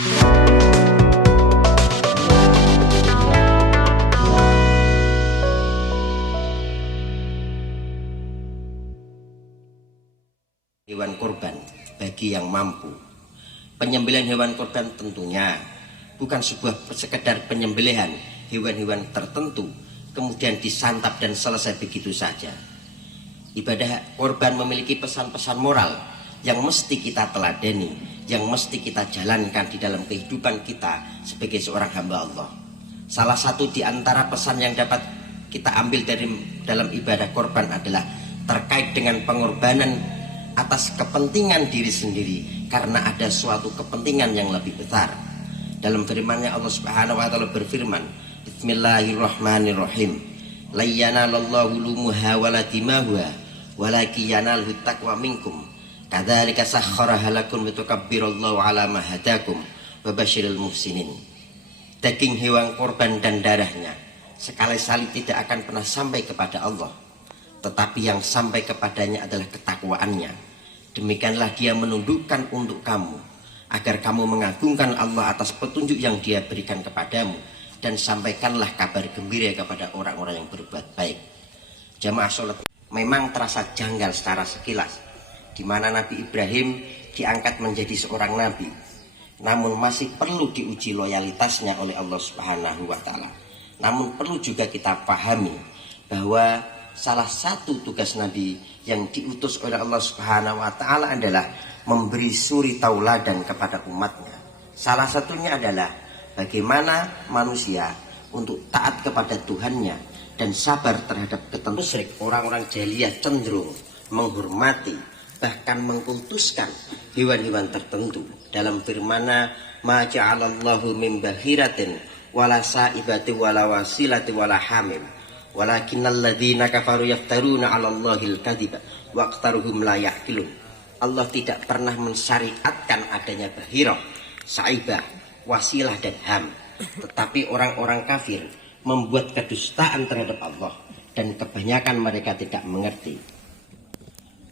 Hewan kurban bagi yang mampu. Penyembelihan hewan kurban tentunya bukan sebuah sekedar penyembelihan hewan-hewan tertentu kemudian disantap dan selesai begitu saja. Ibadah kurban memiliki pesan-pesan moral yang mesti kita teladani, yang mesti kita jalankan di dalam kehidupan kita sebagai seorang hamba Allah. Salah satu di antara pesan yang dapat kita ambil dari dalam ibadah kurban adalah terkait dengan pengorbanan atas kepentingan diri sendiri karena ada suatu kepentingan yang lebih besar. Dalam firman-Nya Allah Subhanahu wa taala berfirman, Bismillahirrahmanirrahim. La yanalallahu lumuha wala dimahuha walakin yanalhu taqwa minkum. Kadzalika sakhkharaha lakum litukabbirullaha ala ma hadakum wa basyiril muhsinin. Daging hewan kurban dan darahnya sekali-kali tidak akan pernah sampai kepada Allah, tetapi yang sampai kepadanya adalah ketakwaannya. Demikianlah dia menundukkan untuk kamu agar kamu mengagungkan Allah atas petunjuk yang dia berikan kepadamu, dan sampaikanlah kabar gembira kepada orang-orang yang berbuat baik. Jamaah sholat memang terasa janggal secara sekilas, di mana Nabi Ibrahim diangkat menjadi seorang nabi, namun masih perlu diuji loyalitasnya oleh Allah Subhanahu wa taala. Namun perlu juga kita pahami bahwa salah satu tugas Nabi yang diutus oleh Allah Subhanahu wa taala adalah memberi suri tauladan kepada umatnya. Salah satunya adalah bagaimana manusia untuk taat kepada Tuhannya dan sabar terhadap ketentuan. Musyrik, orang-orang jahiliyah cenderung menghormati bahkan mengkultuskan hewan-hewan tertentu. Dalam firman-Nya, ma ja'alallahu min bahiratin wala sa'ibati wala wasilati wala hamim walakinnal ladzina kafaru yaftaruna 'alallahil kadziba waqtaruhum la ya'qilun. Allah tidak pernah mensyariatkan adanya bahirah, saibah, wasilah dan ham, tetapi orang-orang kafir membuat kedustaan terhadap Allah dan kebanyakan mereka tidak mengerti.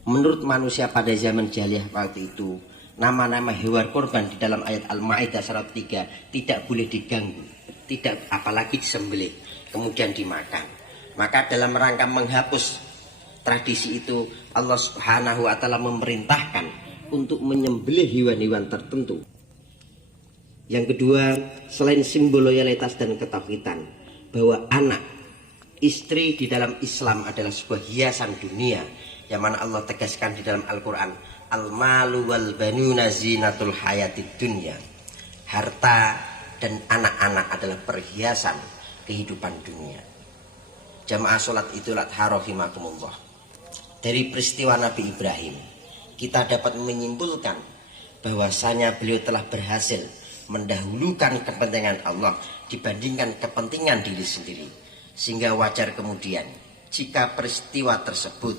Menurut manusia pada zaman jahiliyah waktu itu, nama-nama hewan kurban di dalam ayat Al-Maidah surat 3 tidak boleh diganggu, tidak apalagi disembelih kemudian dimakan. Maka dalam rangka menghapus tradisi itu, Allah Subhanahu wa taala memerintahkan untuk menyembelih hewan-hewan tertentu. Yang kedua, selain simbol loyalitas dan ketauhidan, bahwa anak, istri di dalam Islam adalah sebuah hiasan dunia, yang mana Allah tegaskan di dalam Al-Quran, al-malu wal banuna zinatul hayatid dunya. Harta dan anak-anak adalah perhiasan kehidupan dunia. Jamaah sholat Idul Adha rahimakumullah. Dari peristiwa Nabi Ibrahim, kita dapat menyimpulkan bahwasanya beliau telah berhasil mendahulukan kepentingan Allah dibandingkan kepentingan diri sendiri. Sehingga wajar kemudian jika peristiwa tersebut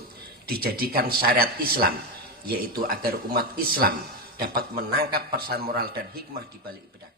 dijadikan syariat Islam, yaitu agar umat Islam dapat menangkap pesan moral dan hikmah di balik ibadah.